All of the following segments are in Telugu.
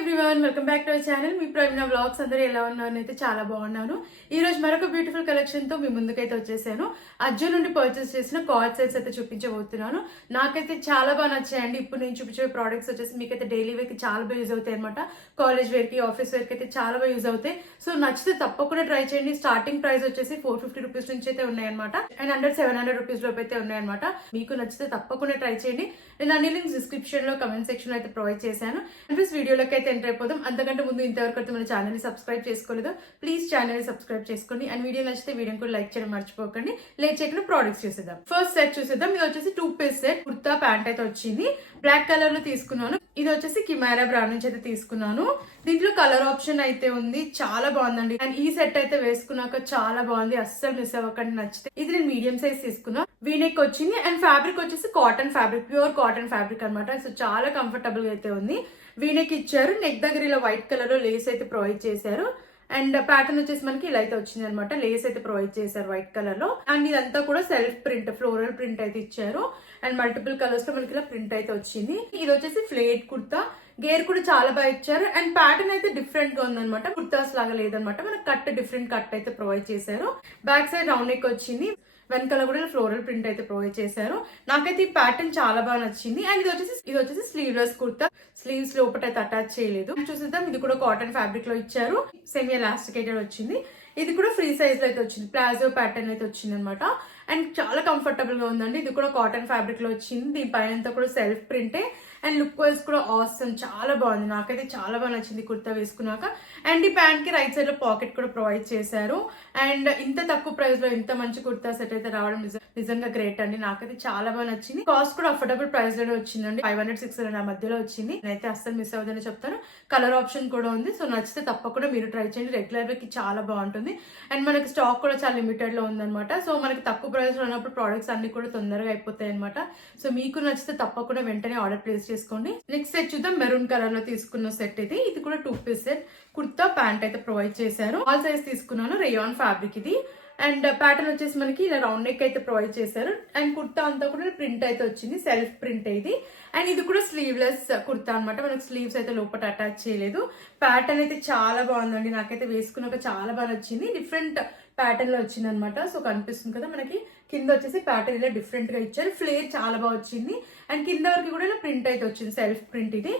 Everyone, welcome back to our channel. Me Praveena vlogs అందరూ ఎలా ఉన్నారు? అయితే చాలా బాగున్నాను. ఈ రోజు మరొక బ్యూటిఫుల్ కలెక్షన్ తో మీ ముందుకైతే వచ్చేసాను. అజ్జో నుండి పర్చేస్ చేసిన కార్డ్ సెట్స్ అయితే చూపించబోతున్నాను. నాకైతే చాలా బాగా నచ్చాయండి. ఇప్పుడు నేను చూపించే ప్రోడక్ట్స్ వచ్చేసి మీకైతే డైలీ వేర్ కి చాలా బాగా యూజ్ అవుతాయి అనమాట. కాలేజ్ వేర్ కి, ఆఫీస్ వేర్ కి అయితే చాలా బాగా యూజ్ అవుతాయి. సో నచ్చితే తప్పకుండా ట్రై చేయండి. స్టార్టింగ్ ప్రైస్ వచ్చేసి 450 రూపీస్ నుంచి అయితే ఉన్నాయన్నమాట. అండ్ అండర్ 700 రూపీస్ లోపు అయితే ఉన్నాయన్నమాట. మీకు నచ్చితే తప్పకుండా ట్రై చేయండి. నేను అన్ని లింక్స్ డిస్క్రిప్షన్ లో, కమెంట్ సెక్షన్ లో అయితే ప్రొవైడ్ చేశాను. వీడియోలోకి అయితే ఎంటర్ అయిపోదాం. అంతకంటే ముందు ఇంతవరకు అయితే మన ఛానల్ ని సబ్స్క్రైబ్ చేసుకోలేదు, ప్లీజ్ ఛానల్ ని సబ్స్క్రైబ్ చేసుకోండి. అండ్ వీడియో నచ్చితే వీడియోని కూడా లైక్ చేయడం మర్చిపోకండి. లేట్ చేయకుండా ప్రోడక్ట్స్ చూసేద్దాం. ఫస్ట్ సెట్ చూసేద్దాం. ఇది వచ్చేసి 2 పీస్ సెట్, కుర్తా ప్యాంట్ అయితే వచ్చింది. బ్లాక్ కలర్ లో తీసుకున్నాను. ఇది వచ్చేసి కిమారా బ్రాండ్ నుంచి అయితే తీసుకున్నాను. దీంట్లో కలర్ ఆప్షన్ అయితే ఉంది, చాలా బాగుందండి. అండ్ ఈ సెట్ అయితే వేసుకున్నాక చాలా బాగుంది, అస్సలు మిస్ అవ్వకండి. నచ్చితే ఇది నేను మీడియం సైజ్ తీసుకున్నా. వీనెక్ వచ్చింది అండ్ ఫ్యాబ్రిక్ వచ్చేసి cotton fabric, pure cotton fabric అనమాట. సో చాలా కంఫర్టబుల్ గా అయితే ఉంది. వీనెక్ ఇచ్చారు, నెక్ దగ్గర ఇలా వైట్ కలర్ లో లేస్ అయితే ప్రొవైడ్ చేశారు. అండ్ ప్యాటర్న్ వచ్చేసి మనకి ఇలా అయితే వచ్చింది అనమాట. లేస్ అయితే ప్రొవైడ్ చేశారు వైట్ కలర్ లో. అండ్ ఇదంతా కూడా సెల్ఫ్ ప్రింట్, ఫ్లోరల్ ప్రింట్ అయితే ఇచ్చారు. అండ్ మల్టిపుల్ కలర్స్ లో మనకి ఇలా ప్రింట్ అయితే వచ్చింది. ఇది వచ్చేసి ఫ్లేట్ కుర్తా, గేర్ కూడా చాలా బాగా ఇచ్చారు. అండ్ ప్యాటర్న్ అయితే డిఫరెంట్ గా ఉందన్నమాట. కుర్తాస్ లాగా లేదనమాట, మనకి కట్ డిఫరెంట్ కట్ అయితే ప్రొవైడ్ చేశారు. బ్యాక్ సైడ్ రౌండ్ నెక్ వచ్చింది, వెనకాల కూడా ఫ్లోరల్ ప్రింట్ అయితే ప్రొవైడ్ చేశారు. నాకైతే ఈ ప్యాటర్న్ చాలా బాగా నచ్చింది. అండ్ ఇది వచ్చేసి స్లీవ్లెస్ కుర్తా, స్లీవ్స్ లోపల అయితే అటాచ్ చేయలేదు. చూసేద్దాం. ఇది కూడా కాటన్ ఫ్యాబ్రిక్ లో ఇచ్చారు, సెమీ ఎలాస్టికేటెడ్ వచ్చింది. ఇది కూడా ఫ్రీ సైజ్ లో అయితే వచ్చింది, ప్లాజో ప్యాటర్న్ అయితే వచ్చింది అనమాట. అండ్ చాలా కంఫర్టబుల్ గా ఉందండి. ఇది కూడా కాటన్ ఫ్యాబ్రిక్ లో వచ్చింది. దీని పైన కూడా సెల్ఫ్ ప్రింటే. అండ్ లుక్ వైజ్ కూడా ఆసమ్, చాలా బాగుంది. నాకైతే చాలా బాగా నచ్చింది కుర్తా వేసుకున్నాక. అండ్ ఈ ప్యాంట్ కి రైట్ సైడ్ లో పాకెట్ కూడా ప్రొవైడ్ చేశారు. అండ్ ఇంత తక్కువ ప్రైస్ లో ఇంత మంచి కుర్తా సెట్ అయితే రావడం నిజంగా గ్రేట్ అండి. నాకైతే చాలా బాగా నచ్చింది. కాస్ట్ కూడా అఫోర్డబుల్ ప్రైస్ లోనే వచ్చిందండి. 500-600 ఆ మధ్యలో వచ్చింది. నేనైతే అస్సలు మిస్ అవుతుందని చెప్తాను. కలర్ ఆప్షన్ కూడా ఉంది. సో నచ్చితే తప్పకుండా మీరు ట్రై చేయండి. రెగ్యులర్ వేర్ కి చాలా బాగుంటుంది. అండ్ మనకి స్టాక్ కూడా చాలా లిమిటెడ్ లో ఉందన్నమాట. సో మనకి తక్కువ ప్రైస్ లో ఉన్నప్పుడు ప్రోడక్ట్స్ అన్ని కూడా తొందరగా అయిపోతాయి అనమాట. సో మీకు నచ్చితే తప్పకుండా వెంటనే ఆర్డర్ ప్లేస్ చేసుకోండి. నెక్స్ట్ సెట్ చూద్దాం. మెరూన్ కలర్ లో తీసుకున్న సెట్ ఇది కూడా 2 పీస్ సెట్, కుర్తా ప్యాంట్ అయితే ప్రొవైడ్ చేశారు. ఆల్ సైజ్ తీసుకున్నాను, రేయాన్ ఫ్యాబ్రిక్ ఇది. అండ్ ప్యాటర్న్ వచ్చేసి మనకి ఇలా రౌండ్ నెక్ అయితే ప్రొవైడ్ చేశారు. అండ్ కుర్తా అంతా కూడా ప్రింట్ అయితే వచ్చింది, సెల్ఫ్ ప్రింట్ ఇది. అండ్ ఇది కూడా స్లీవ్లెస్ కుర్తా అనమాట. మనకి స్లీవ్స్ అయితే లోపల అటాచ్ చేయలేదు. ప్యాటర్న్ అయితే చాలా బాగుందండి. నాకైతే వేసుకున్నాక చాలా బాగా నచ్చింది. డిఫరెంట్ ప్యాటర్న్ లో వచ్చింది అనమాట. సో కనిపిస్తుంది కదా మనకి. కింద వచ్చేసి ప్యాటర్న్ ఇలా డిఫరెంట్ గా ఇచ్చారు. ఫ్లేర్ చాలా బాగా వచ్చింది. అండ్ కింద వరకు కూడా ఇలా ప్రింట్ అయితే వచ్చింది, సెల్ఫ్ ప్రింట్ ఇది.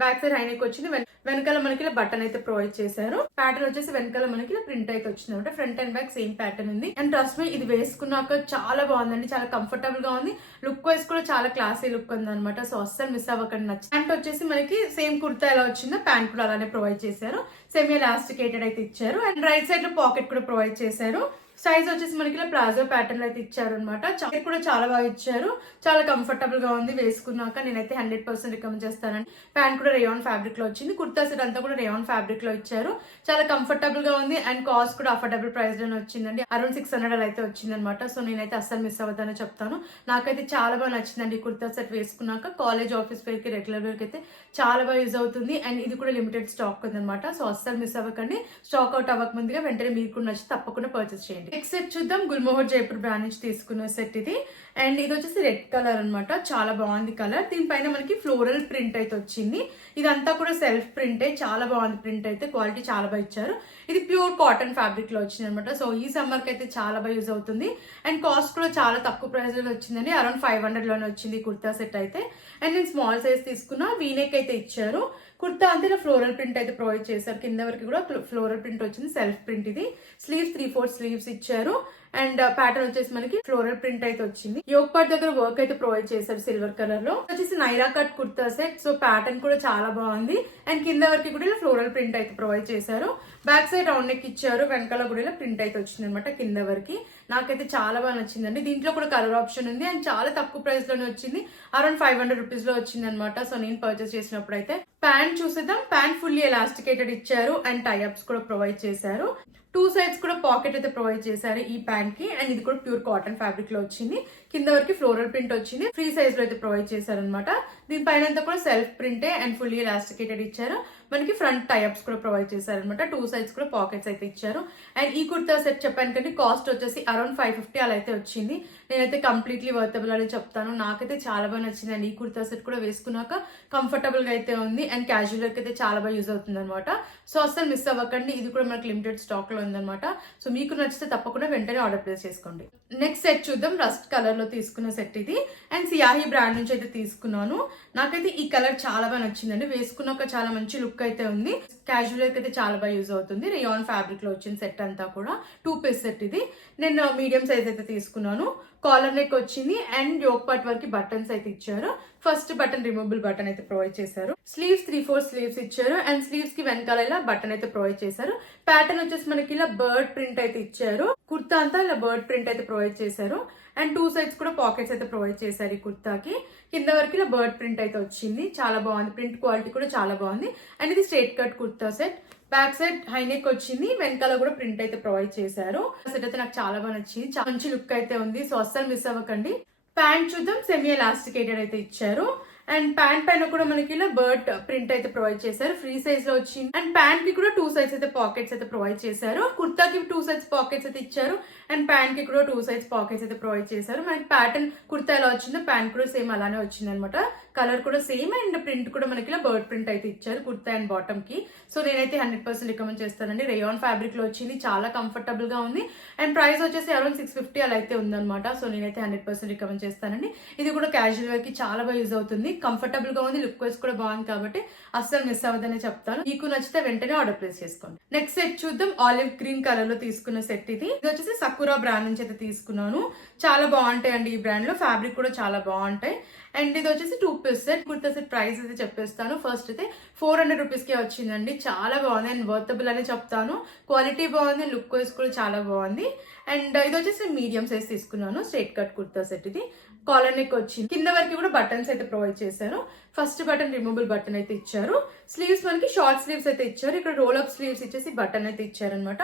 బ్యాక్ సైడ్ హైనెక్ వచ్చింది. వెనకాల మనకి ఇలా బటన్ అయితే ప్రొవైడ్ చేశారు. ప్యాటర్న్ వచ్చేసి వెనకాల మనకి ఇలా ప్రింట్ అయితే వచ్చింది అనమాట. Front and back same pattern ఉంది. అండ్ ట్రస్ట్ మీ, ఇది వేసుకున్నాక చాలా బాగుందండి, చాలా కంఫర్టబుల్ గా ఉంది. లుక్ వైజ్ కూడా చాలా క్లాసీ లుక్ ఉంది అనమాట. సో అస్సలు మిస్ అవ్వకండి. నచ్చింది. ప్యాంట్ వచ్చేసి మనకి సేమ్ కుర్తా ఎలా వచ్చిందో ప్యాంట్ కూడా అలానే ప్రొవైడ్ చేశారు. సెమీ ఎలాస్టికేటెడ్ అయితే ఇచ్చారు. అండ్ రైట్ సైడ్ లో పాకెట్ కూడా ప్రొవైడ్ చేశారు. సైజ్ వచ్చేసి మనకి ఇలా ప్లాజో ప్యాటర్న్ అయితే ఇచ్చారు అనమాట. కూడా చాలా బాగా ఇచ్చారు, చాలా కంఫర్టబుల్ గా ఉంది. వేసుకున్నాక నేనైతే 100% రికమెండ్ చేస్తానండి. ప్యాంట్ కూడా రేయాన్ ఫ్యాబ్రిక్ లో వచ్చింది. కుర్తా సెట్ అంతా కూడా రేయాన్ ఫ్యాబ్రిక్ లో ఇచ్చారు. చాలా కంఫర్టబుల్ గా ఉంది. అండ్ కాస్ట్ కూడా అఫోర్డబుల్ ప్రైస్ లోనే వచ్చిందండి. అరౌండ్ 600 అయితే వచ్చింది అనమాట. సో నేనైతే అస్సలు మిస్ అవ్వదని చెప్తాను. నాకైతే చాలా బాగా నచ్చిందండి కుర్తా సెట్ వేసుకున్నాక. కాలేజ్, ఆఫీస్ వేర్ కి, రెగ్యులర్ వేర్ కి అయితే చాలా బాగా యూజ్ అవుతుంది. అండ్ ఇది కూడా లిమిటెడ్ స్టాక్ ఉంది అనమాట. సో అస్సలు మిస్ అవ్వకండి. స్టాక్ అవుట్ అవ్వక ముందుగా వెంటనే మీకు కూడా నచ్చి తప్పకుండా పర్చేస్ చేయండి. నెక్స్ట్ సెట్ చూద్దాం. గుల్మోహర్ జైపూర్ బ్రాండ్ నుంచి తీసుకున్న సెట్ ఇది. అండ్ ఇది వచ్చేసి రెడ్ కలర్ అనమాట. చాలా బాగుంది కలర్. దీనిపైన మనకి ఫ్లోరల్ ప్రింట్ అయితే వచ్చింది. ఇదంతా కూడా సెల్ఫ్ ప్రింటే, చాలా బాగుంది ప్రింట్ అయితే. క్వాలిటీ చాలా బాగా ఇచ్చారు. ఇది ప్యూర్ కాటన్ ఫ్యాబ్రిక్ లో వచ్చింది అనమాట. సో ఈ సమ్మర్ కి అయితే చాలా బాగా యూజ్ అవుతుంది. అండ్ కాస్ట్ కూడా చాలా తక్కువ ప్రైస్ లో వచ్చిందండి. అరౌండ్ 500 లోనే వచ్చింది కుర్తా సెట్ అయితే. అండ్ నేను స్మాల్ సైజ్ తీసుకున్నా. వీనెక్ అయితే ఇచ్చారు. కుర్తా అంతా ఇలా ఫ్లోరల్ ప్రింట్ అయితే ప్రొవైడ్ చేశారు. కింద వరకు కూడా ఫ్లోరల్ ప్రింట్ వచ్చింది, సెల్ఫ్ ప్రింట్ ఇది. స్లీవ్స్ 3/4 స్లీవ్స్ ఇచ్చారు. అండ్ ప్యాటర్న్ వచ్చేసి మనకి ఫ్లోరల్ ప్రింట్ అయితే వచ్చింది. యోక్ పార్ట్ దగ్గర వర్క్ అయితే ప్రొవైడ్ చేశారు సిల్వర్ కలర్ లో. వచ్చేసి Naira cut kurta set. So pattern కూడా చాలా బాగుంది. అండ్ కింద వరకు కూడా ఇలా ఫ్లోరల్ ప్రింట్ అయితే ప్రొవైడ్ చేశారు. బ్యాక్ సైడ్ రౌండ్ నెక్ ఇచ్చారు. వెనకాల కూడా ఇలా ప్రింట్ అయితే వచ్చింది అనమాట కింద వరకు. నాకైతే చాలా బాగా నచ్చిందండి. దీంట్లో కూడా కలర్ ఆప్షన్ ఉంది. అండ్ చాలా తక్కువ ప్రైస్ లోనే వచ్చింది. అరౌండ్ 500 రూపీస్ లో వచ్చింది అనమాట. సో నేను పర్చేస్ చేసినప్పుడు అయితే. ప్యాంట్ చూసేద్దాం. ప్యాంట్ ఫుల్లీ ఎలాస్టికేటెడ్ ఇచ్చారు. అండ్ టైఅప్స్ కూడా ప్రొవైడ్ చేశారు. 2 సైడ్స్ కూడా పాకెట్ అయితే ప్రొవైడ్ చేశారు ఈ ప్యాంట్ కి. అండ్ ఇది కూడా ప్యూర్ కాటన్ ఫ్యాబ్రిక్ లో వచ్చింది. కింద వరకు ఫ్లోరల్ ప్రింట్ వచ్చింది. ఫ్రీ సైజ్ లో అయితే ప్రొవైడ్ చేశారనమాట. దీనిపైన అంతా కూడా సెల్ఫ్ ప్రింటే అండ్ ఫుల్లీ ఎలాస్టికేటెడ్ ఇచ్చారు. మనకి ఫ్రంట్ టైఅప్స్ కూడా ప్రొవైడ్ చేశారనమాట. 2 సైడ్స్ కూడా పాకెట్స్ అయితే ఇచ్చారు. అండ్ ఈ కుర్తా సెట్ చెప్పాను కంటే కాస్ట్ వచ్చేసి అరౌండ్ 550 అలా అయితే వచ్చింది. నేనైతే కంప్లీట్లీ వర్తబుల్ అని చెప్తాను. నాకైతే చాలా బాగా నచ్చింది అండ్ ఈ కుర్తా సెట్ కూడా వేసుకున్నాక కంఫర్టబుల్ గా అయితే ఉంది అండ్ క్యాజువల్ గా అయితే చాలా బాగా యూజ్ అవుతుంది అనమాట. సో అసలు మిస్ అవ్వకండి. ఇది కూడా మనకి లిమిటెడ్ స్టాక్ లో ఉందన్నమాట. సో మీకు నచ్చితే తప్పకుండా వెంటనే ఆర్డర్ ప్లేస్ చేసుకోండి. నెక్స్ట్ సెట్ చూద్దాం. రస్ట్ కలర్ లో తీసుకున్న సెట్ ఇది అండ్ సియాహి బ్రాండ్ నుంచి అయితే తీసుకున్నాను. నాకైతే ఈ కలర్ చాలా బాగా నచ్చిందండి. వేసుకున్నాక చాలా మంచి లుక్ అయితే ఉంది. క్యాజువల్ అయితే చాలా బాగా యూజ్ అవుతుంది. రేయాన్ ఫ్యాబ్రిక్ లో వచ్చిన సెట్ అంతా కూడా 2 పీస్ సెట్ ఇది. నేను మీడియం సైజ్ అయితే తీసుకున్నాను. కాలర్ నెక్ వచ్చింది అండ్ యోక్ పార్ట్ వరకు బటన్స్ అయితే ఇచ్చారు. ఫస్ట్ బటన్ రిమూవబుల్ బటన్ అయితే ప్రొవైడ్ చేశారు. స్లీవ్స్ 3/4 స్లీవ్స్ ఇచ్చారు అండ్ స్లీవ్స్ కి వెనకాల ఇలా బటన్ అయితే ప్రొవైడ్ చేశారు. ప్యాటర్న్ వచ్చేసి మనకి ఇలా బర్డ్ ప్రింట్ అయితే ఇచ్చారు. కుర్తా అంతా ఇలా బర్డ్ ప్రింట్ అయితే ప్రొవైడ్ చేశారు అండ్ 2 సైడ్స్ కూడా పాకెట్స్ అయితే ప్రొవైడ్ చేశారు. ఈ కుర్తాకి కింద వరకు ఇలా బర్డ్ ప్రింట్ అయితే వచ్చింది. చాలా బాగుంది. ప్రింట్ క్వాలిటీ కూడా చాలా బాగుంది అండ్ ఇది straight cut kurta set. Back side high neck వచ్చింది. వెనకాల కూడా ప్రింట్ అయితే ప్రొవైడ్ చేశారు. సెట్ అయితే నాకు చాలా బాగా నచ్చింది. చాలా మంచి లుక్ అయితే ఉంది. సో అస్సలు మిస్ అవ్వకండి. ప్యాంట్ చూద్దాం. సెమీ ఎలాస్టికేటెడ్ అయితే ఇచ్చారు అండ్ ప్యాంట్ పైన కూడా మనకి ఇలా బర్డ్ ప్రింట్ అయితే ప్రొవైడ్ చేశారు. ఫ్రీ సైజ్ లో వచ్చింది అండ్ ప్యాంట్ కి కూడా 2 సైడ్స్ అయితే పాకెట్స్ అయితే ప్రొవైడ్ చేశారు. కుర్తాకి 2 సైడ్స్ పాకెట్స్ అయితే ఇచ్చారు అండ్ ప్యాంట్ కి కూడా 2 సైడ్స్ పాకెట్స్ అయితే ప్రొవైడ్ చేశారు. మనకి ప్యాటర్న్ కుర్తా ఎలా వచ్చిందో ప్యాంట్ కూడా సేమ్ అలానే వచ్చింది అనమాట. కలర్ కూడా సేమ్ అండ్ ప్రింట్ కూడా మనకి ఇలా బర్డ్ ప్రింట్ అయితే ఇచ్చారు కుర్తా అండ్ బాటమ్ కి. సో నేనైతే 100% రికమెండ్ చేస్తానండి. రేయాన్ ఫ్యాబ్రిక్ లో వచ్చింది. చాలా కంఫర్టబుల్ గా ఉంది అండ్ ప్రైస్ వచ్చేసి అరౌండ్ 650 అలా అయితే ఉందన్నమాట. సో నేనైతే 100% రికమెండ్ చేస్తానండి. ఇది కూడా క్యాజువల్ వేర్ కి చాలా బాగా యూజ్ అవుతుంది. కంఫర్టబుల్ గా ఉంది. లుక్ వైస్ కూడా బాగుంది కాబట్టి అస్సలు మిస్ అవ్వదని చెప్తాను. మీకు నచ్చితే వెంటనే ఆర్డర్ ప్లేస్ చేసుకోండి. నెక్స్ట్ సెట్ చూద్దాం. ఆలివ్ గ్రీన్ కలర్ లో తీసుకున్న సెట్ ఇది. ఇది వచ్చేసి సకురా బ్రాండ్ నుంచి అయితే తీసుకున్నాను. చాలా బాగుంటాయి అండి ఈ బ్రాండ్ లో. ఫ్యాబ్రిక్ కూడా చాలా బాగుంటాయి అండ్ ఇది వచ్చేసి 2 piece set. Kurta set price అయితే చెప్పేస్తాను. ఫస్ట్ అయితే 400 రూపీస్ కి వచ్చిందండి. చాలా బాగుంది అండ్ వర్తబుల్ అని చెప్తాను. క్వాలిటీ బాగుంది. లుక్ వైస్ కూడా చాలా బాగుంది అండ్ ఇది వచ్చేసి మీడియం సైజ్ తీసుకున్నాను. స్ట్రైట్ కట్ కుర్తా సెట్ ఇది. కాలర్ నెక్ వచ్చింది. కింద వరకు కూడా బటన్స్ అయితే ప్రొవైడ్ చేశారు. ఫస్ట్ బటన్ రిమూవబుల్ బటన్ అయితే ఇచ్చారు. స్లీవ్స్ మనకి షార్ట్ స్లీవ్స్ అయితే ఇచ్చారు. ఇక్కడ రోల్ అప్ స్లీవ్స్ ఇచ్చేసి బటన్ అయితే ఇచ్చారనమాట.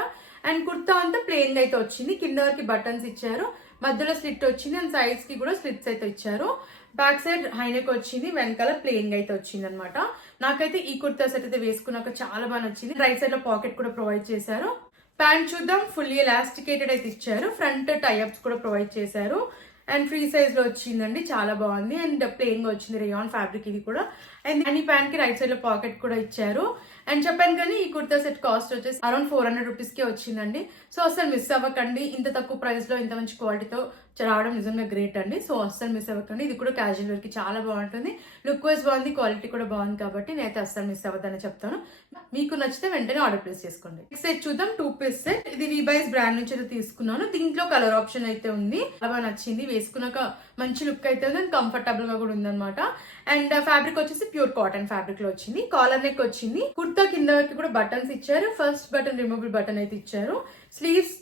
అండ్ కుర్తా అంతా ప్లెయిన్ అయితే వచ్చింది. కింద వరకు బటన్స్ ఇచ్చారు. మధ్యలో స్లిట్ వచ్చింది అండ్ సైడ్స్ కి కూడా స్లిట్స్ అయితే ఇచ్చారు. బ్యాక్ సైడ్ హైనెక్ వచ్చింది. వెనకాల ప్లెయిన్ గా అయితే వచ్చింది అనమాట. నాకైతే ఈ కుర్తా సెట్ అయితే వేసుకున్నాక చాలా బాగా నచ్చింది. రైట్ సైడ్ లో పాకెట్ కూడా ప్రొవైడ్ చేశారు. ప్యాంట్ చూద్దాం. ఫుల్లీ ఎలాస్టికేటెడ్ అయితే ఇచ్చారు. ఫ్రంట్ టైఅప్స్ కూడా ప్రొవైడ్ చేశారు అండ్ ఫ్రీ సైజ్ లో వచ్చిందండి. చాలా బాగుంది అండ్ ప్లెయిన్ గా వచ్చింది. రేయాన్ ఫ్యాబ్రిక్ ఇది కూడా అండ్ ఈ ప్యాంట్ కి రైట్ సైడ్ లో పాకెట్ కూడా ఇచ్చారు. అండ్ చెప్పాను కానీ ఈ కుర్తా సెట్ కాస్ట్ వచ్చేసి అరౌండ్ 400 రూపీస్ కి వచ్చిందండి. సో అసలు మిస్ అవ్వకండి. ఇంత తక్కువ ప్రైస్ లో ఇంత మంచి క్వాలిటీతో రావడం నిజంగా గ్రేట్ అండి. సో అస్సలు మిస్ అవ్వకండి. ఇది కూడా క్యాజువల్ వేర్ కి చాలా బాగుంటుంది. లుక్ వైజ్ బాగుంది. క్వాలిటీ కూడా బాగుంది కాబట్టి నేనైతే అస్సలు మిస్ అవ్వదని చెప్తాను. మీకు నచ్చితే వెంటనే ఆర్డర్ ప్లేస్ చేసుకోండి. నెక్స్ట్ సెట్ చూద్దాం. 2 పీస్ సెట్. ఇది విబైస్ బ్రాండ్ నుంచి అయితే తీసుకున్నాను. దీంట్లో కలర్ ఆప్షన్ అయితే ఉంది. చాలా నచ్చింది. వేసుకున్నాక మంచి లుక్ అయితే ఉంది అండ్ కంఫర్టబుల్ గా కూడా ఉందన్నమాట. అండ్ ఫ్యాబ్రిక్ వచ్చేసి ప్యూర్ కాటన్ ఫ్యాబ్రిక్ లో వచ్చింది. కాలర్ నెక్ వచ్చింది. కుర్తా కింద వరకు కూడా బటన్స్ ఇచ్చారు. ఫస్ట్ బటన్ రిమూవబుల్ బటన్ అయితే ఇచ్చారు. స్లీవ్స్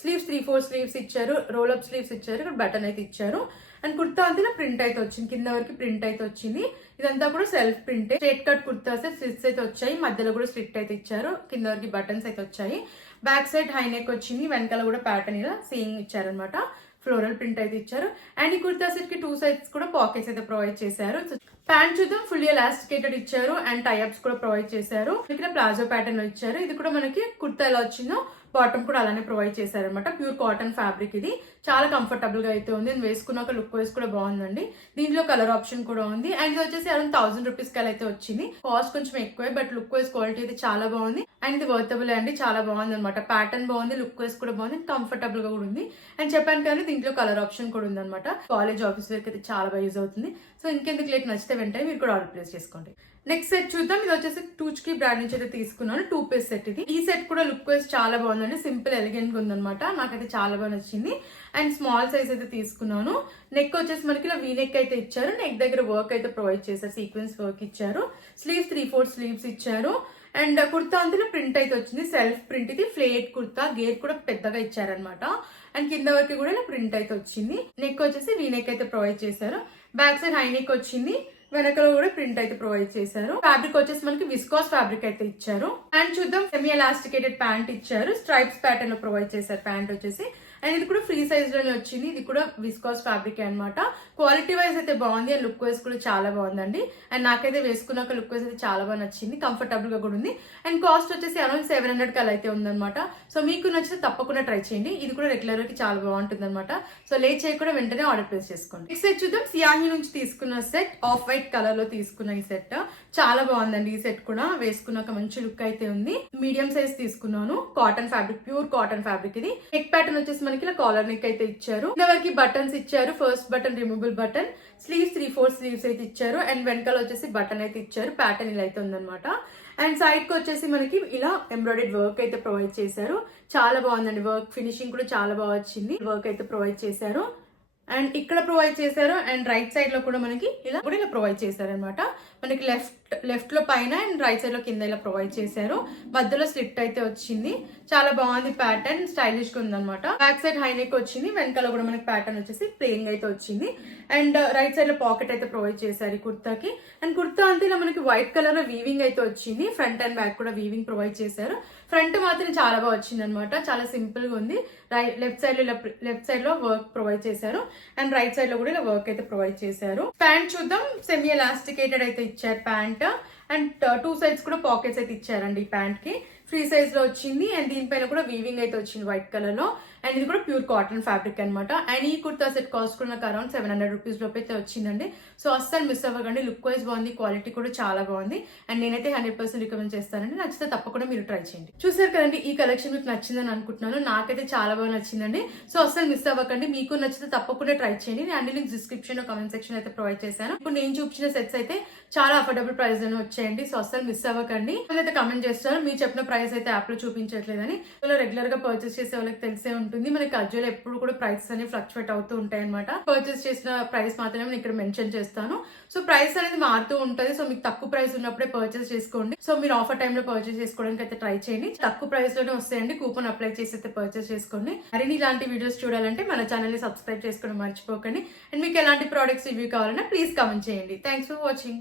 3/4 స్లీవ్స్ ఇచ్చారు. రోల్ అప్ స్లీవ్స్ ఇచ్చారు. ఇక్కడ బటన్ అయితే ఇచ్చారు అండ్ కుర్తా అంతా ప్రింట్ అయితే వచ్చింది. కింద వరకు ప్రింట్ అయితే వచ్చింది. ఇదంతా కూడా self print. Straight cut kurta slits అయితే వచ్చాయి. మధ్యలో కూడా స్లిట్ అయితే ఇచ్చారు. కింద వరకు బటన్స్ అయితే వచ్చాయి. బ్యాక్ సైడ్ హైనెక్ వచ్చింది. వెనకాల కూడా ప్యాటర్న్ ఇలా సేమ్ ఇచ్చారనమాట. ఫ్లోరల్ ప్రింట్ అయితే ఇచ్చారు అండ్ ఈ కుర్తా సెట్ కి 2 సైడ్స్ కూడా పాకెట్స్ అయితే ప్రొవైడ్ చేశారు. ప్యాంట్ చూద్దాం. ఫుల్లీ ఎలాస్టికేటెడ్ ఇచ్చారు అండ్ టైఅప్స్ కూడా ప్రొవైడ్ చేశారు. ఇక్కడ ప్లాజో ప్యాటర్న్ లో ఇచ్చారు. ఇది కూడా మనకి కుర్తా ఎలా వచ్చిందో బాటమ్ కూడా అలానే ప్రొవైడ్ చేశారనమాట. ప్యూర్ కాటన్ ఫ్యాబ్రిక్ ఇది. చాలా కంఫర్టబుల్ గా అయితే ఉంది. నేను వేసుకున్నాక లుక్ వైస్ కూడా బాగుందండి. దీంట్లో కలర్ ఆప్షన్ కూడా ఉంది అండ్ ఇది వచ్చేసి అరౌండ్ 1000 రూపీస్ కి అయితే వచ్చింది. కాస్ట్ కొంచెం ఎక్కువే బట్ లుక్ వైస్ క్వాలిటీ అయితే చాలా బాగుంది అండ్ ఇది వర్తబుల్ అండి. చాలా బాగుంది అనమాట. ప్యాటర్న్ బాగుంది. లుక్ వైస్ కూడా బాగుంది. కంఫర్టబుల్ గా కూడా ఉంది అండ్ చెప్పాను కానీ దీంట్లో కలర్ ఆప్షన్ కూడా ఉంది అనమాట. కాలేజ్ ఆఫీస్ వేర్ అయితే చాలా బాగా యూజ్ అవుతుంది. సో ఇంకెందుకు లేట్ నచ్చితే వెంటనే మీరు కూడా ఆర్డర్ ప్లేస్ చేసుకోండి. నెక్స్ట్ సెట్ చూద్దాం. ఇది వచ్చేసి టూచ్కి బ్రాండ్ నుంచి అయితే తీసుకున్నాను. 2 పీస్ సెట్ ఇది. ఈ సెట్ కూడా లుక్ వైజ్ చాలా బాగుందండి. సింపుల్ ఎలిగెంట్ గా ఉందన్నమాట. నాకైతే చాలా బాగా నచ్చింది అండ్ స్మాల్ సైజ్ అయితే తీసుకున్నాను. నెక్ వచ్చేసి మనకి ఇలా వీ నెక్ అయితే ఇచ్చారు. నెక్ దగ్గర వర్క్ అయితే ప్రొవైడ్ చేశారు. సీక్వెన్స్ వర్క్ ఇచ్చారు. స్లీవ్స్ 3/4 స్లీవ్స్ ఇచ్చారు అండ్ కుర్తా అంతా ప్రింట్ అయితే వచ్చింది. సెల్ఫ్ ప్రింట్ ఇది. ఫ్లేట్ కుర్తా. గేర్ కూడా పెద్దగా ఇచ్చారనమాట అండ్ కింద వరకు కూడా ఇలా ప్రింట్ అయితే వచ్చింది. నెక్ వచ్చేసి వీ నెక్ అయితే ప్రొవైడ్ చేశారు. బ్యాక్ సైడ్ హై నెక్ వచ్చింది. వెనకలో కూడా ప్రింట్ అయితే ప్రొవైడ్ చేశారు. ఫ్యాబ్రిక్ వచ్చేసి మనకి విస్కాస్ ఫ్యాబ్రిక్ అయితే ఇచ్చారు. ప్యాంట్ చూద్దాం. సెమీ ఎలాస్టికేటెడ్ ప్యాంట్ ఇచ్చారు. స్ట్రైప్స్ ప్యాటర్న్ లో ప్రొవైడ్ చేశారు. ప్యాంట్ వచ్చేసి అండ్ ఇది కూడా ఫ్రీ సైజ్ లోనే వచ్చింది. ఇది కూడా విస్కాస్ ఫ్యాబ్రిక్ అన్నమాట. క్వాలిటీ వైజ్ అయితే బాగుంది అండ్ లుక్ వైజ్ కూడా చాలా బాగుందండి. అండ్ నాకైతే వేసుకున్నాక లుక్ వైజ్ అయితే చాలా బాగా నచ్చింది, కంఫర్టబుల్ గా కూడా ఉంది. అండ్ కాస్ట్ వచ్చేసి అరౌండ్ 700 కల్ అయితే ఉందన్నమాట. సో మీకు నచ్చితే తప్పకుండా ట్రై చేయండి. ఇది కూడా రెగ్యులర్ కి చాలా బాగుంటుంది అనమాట. సో లేట్ చేయకుండా వెంటనే ఆర్డర్ ప్లేస్ చేసుకోండి. నెక్స్ట్ సెట్ చూద్దాం. సియాహి నుంచి తీసుకున్న సెట్, ఆఫ్ వైట్ కలర్ లో తీసుకున్న ఈ సెట్ చాలా బాగుందండి. ఈ సెట్ కూడా వేసుకున్నాక మంచి లుక్ అయితే ఉంది. మీడియం సైజ్ తీసుకున్నాను. Cotton fabric, pure cotton fabric. ఇది నెక్ ప్యాటర్న్ వచ్చేసి మనకి ఇలా కాలర్ నెక్ అయితే ఇచ్చారు. వరకు బటన్స్ ఇచ్చారు. First button removable button, sleeves 3/4 sleeves అయితే ఇచ్చారు. అండ్ వెనకాల వచ్చేసి బటన్ అయితే ఇచ్చారు. ప్యాటర్న్ ఇలా అయితే ఉందన్నమాట. అండ్ సైడ్ కి వచ్చేసి మనకి ఇలా ఎంబ్రాయిడెడ్ వర్క్ అయితే ప్రొవైడ్ చేశారు. చాలా బాగుందండి. వర్క్ ఫినిషింగ్ కూడా చాలా బాగా వచ్చింది. వర్క్ అయితే ప్రొవైడ్ చేశారు. అండ్ ఇక్కడ ప్రొవైడ్ చేశారు. అండ్ రైట్ సైడ్ లో కూడా మనకి ఇలా ప్రొవైడ్ చేశారు అనమాట. మనకి లెఫ్ట్ లో పైన అండ్ రైట్ సైడ్ లో కింద ఇలా ప్రొవైడ్ చేశారు. మధ్యలో స్లిట్ అయితే వచ్చింది. చాలా బాగుంది. ప్యాటర్న్ స్టైలిష్ గా ఉందన్నమాట. బ్యాక్ సైడ్ హై నెక్ వచ్చింది. వెనకాల కూడా మనకి ప్యాటర్న్ వచ్చేసి ప్లెయిన్ అయితే వచ్చింది. అండ్ రైట్ సైడ్ లో పాకెట్ అయితే ప్రొవైడ్ చేశారు ఈ కుర్తాకి. అండ్ కుర్తా అంతా ఇలా మనకి వైట్ కలర్ లో వీవింగ్ అయితే వచ్చింది. ఫ్రంట్ అండ్ బ్యాక్ కూడా వీవింగ్ ప్రొవైడ్ చేశారు. ఫ్రంట్ మాత్రం చాలా బాగా వచ్చింది అనమాట. చాలా సింపుల్ గా ఉంది. లెఫ్ట్ సైడ్ లో వర్క్ ప్రొవైడ్ చేశారు. అండ్ రైట్ సైడ్ లో కూడా ఇలా వర్క్ అయితే ప్రొవైడ్ చేశారు. ప్యాంట్ చూద్దాం. సెమీ ఎలాస్టికేటెడ్ అయితే ఇచ్చారు ప్యాంట్. అండ్ 2 సైడ్స్ కూడా పాకెట్స్ అయితే ఇచ్చారండి ఈ ప్యాంట్ కి. ఫ్రీ సైజ్ లో వచ్చింది. అండ్ దీనిపైన కూడా వీవింగ్ అయితే వచ్చింది వైట్ కలర్ లో. అండ్ ఇది కూడా ప్యూర్ కాటన్ ఫ్యాబ్రిక్ అనమాట. అండ్ ఈ కుర్తా సెట్ కాస్ట్ కూడా నాకు అరౌండ్ 700 రూపీస్ లోపు అయితే వచ్చిందండి. సో అస్సలు మిస్ అవ్వకండి. లుక్ వైజ్ బాగుంది, క్వాలిటీ కూడా చాలా బాగుంది. అండ్ నేనైతే 100% రికమెండ్ చేస్తానండి. నచ్చితే తప్పకుండా మీరు ట్రై చేయండి. చూసారు కదండి, ఈ కలెక్షన్ మీకు నచ్చిందని అనుకుంటున్నాను. నాకైతే చాలా బాగా నచ్చిందండి. సో అస్సలు మిస్ అవ్వకండి. మీకు నచ్చితే తప్పకుండా ట్రై చేయండి. నేను అన్ని లింక్స్ డిస్క్రిప్షన్ లో కామెంట్ సెక్షన్ అయితే ప్రొవైడ్ చేశాను. ఇప్పుడు నేను చూపించిన సెట్స్ అయితే చాలా అఫోర్డబుల్ ప్రైస్ లోనే వచ్చాయండి. సో అస్సలు మిస్ అవ్వకండి. అయితే కమెంట్ చేస్తాను మీరు చెప్పిన ప్రైస్ అయితే యాప్ లో చూపించట్లేదని. రెగ్యులర్ గా పర్చేస్ చేసే వాళ్ళకి తెలిసే ఉంటుంది. మనకి అజ్జోలో ఎప్పుడు కూడా ప్రైసెస్ అనేవి ఫ్లక్చువేట్ అవుతూ ఉంటాయి అనమాట. పర్చేస్ చేసిన ప్రైస్ మాత్రమే నేను ఇక్కడ మెన్షన్ చేస్తాను. సో ప్రైస్ అనేది మారుతూ ఉంటది. సో మీకు తక్కువ ప్రైస్ ఉన్నప్పుడే పర్చేస్ చేసుకోండి. సో మీరు ఆఫర్ టైమ్ లో పర్చేస్ చేసుకోవడానికి అయితే ట్రై చేయండి. తక్కువ ప్రైస్ లోనే వస్తాయండి. కూపన్ అప్లై చేసి అయితే పర్చేస్ చేసుకోండి. మరిన్ని ఇలాంటి వీడియోస్ చూడాలంటే మన ఛానల్ ని సబ్స్క్రైబ్ చేసుకోవడం మర్చిపోకండి. అండ్ మీకు ఎలాంటి ప్రోడక్ట్స్ రివ్యూ కావాలన్నా ప్లీజ్ కామెంట్ చేయండి. Thanks for watching.